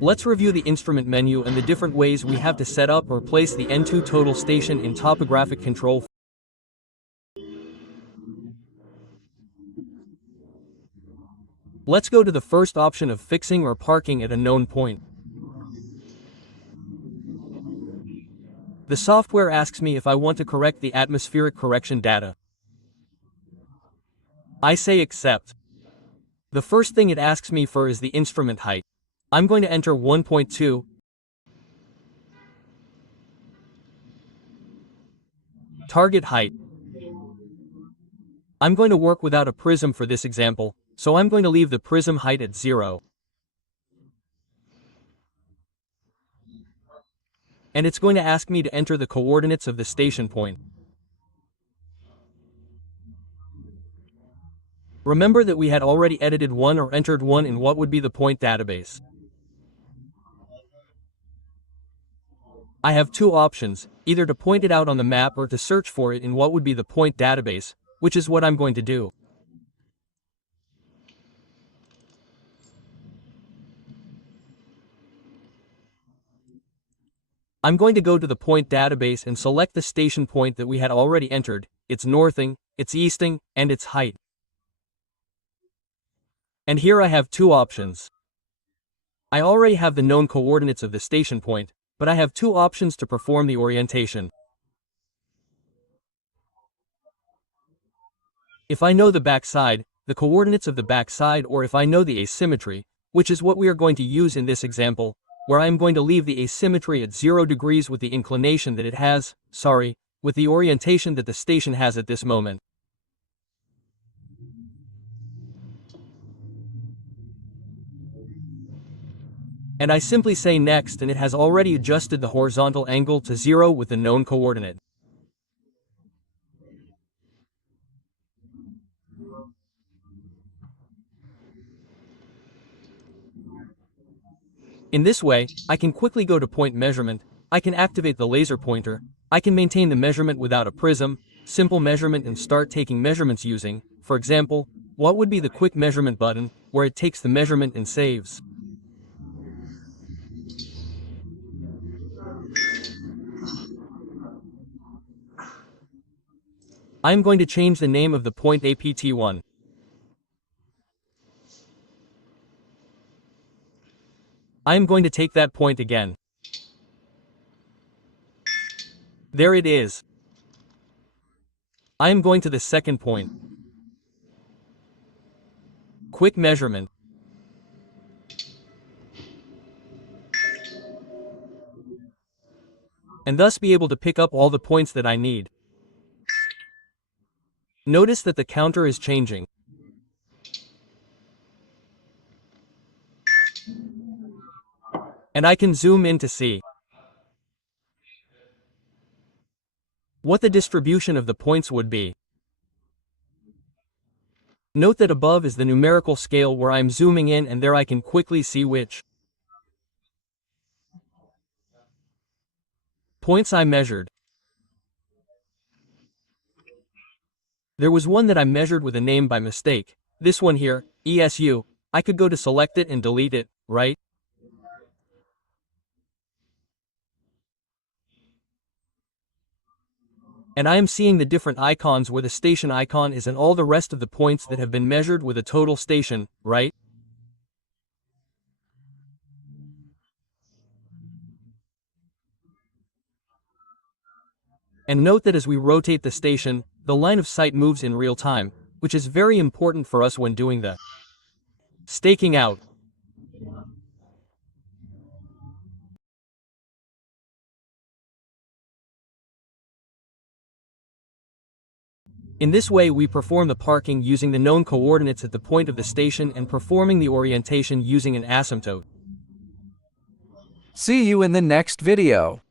Let's review the instrument menu and the different ways we have to set up or place the N2 total station in topographic control. Let's go to the first option of fixing or parking at a known point. The software asks me if I want to correct the atmospheric correction data. I say accept. The first thing it asks me for is the instrument height. I'm going to enter 1.2. Target height. I'm going to work without a prism for this example, so I'm going to leave the prism height at 0. And it's going to ask me to enter the coordinates of the station point. Remember that we had already edited 1 or entered 1 in what would be the point database. I have two options, either to point it out on the map or to search for it in what would be the point database, which is what I'm going to do. I'm going to go to the point database and select the station point that we had already entered, its northing, its easting, and its height. And here I have two options. I already have the known coordinates of the station point, but I have two options to perform the orientation. If I know the backside, the coordinates of the backside, or if I know the asymmetry, which is what we are going to use in this example, where I am going to leave the asymmetry at 0 degrees with the inclination that it has, with the orientation that the station has at this moment. And I simply say next, and it has already adjusted the horizontal angle to 0 with the known coordinate. In this way, I can quickly go to point measurement, I can activate the laser pointer, I can maintain the measurement without a prism, simple measurement, and start taking measurements using, for example, what would be the quick measurement button, where it takes the measurement and saves. I am going to change the name of the point APT1. I am going to take that point again. There it is. I am going to the second point. Quick measurement. And thus be able to pick up all the points that I need. Notice that the counter is changing. And I can zoom in to see what the distribution of the points would be. Note that above is the numerical scale where I am zooming in, and there I can quickly see which points I measured. There was one that I measured with a name by mistake. This one here, ESU. I could go to select it and delete it, right? And I am seeing the different icons where the station icon is and all the rest of the points that have been measured with a total station, right? And note that as we rotate the station, the line of sight moves in real time, which is very important for us when doing the staking out. In this way we perform the parking using the known coordinates at the point of the station and performing the orientation using an asymptote. See you in the next video.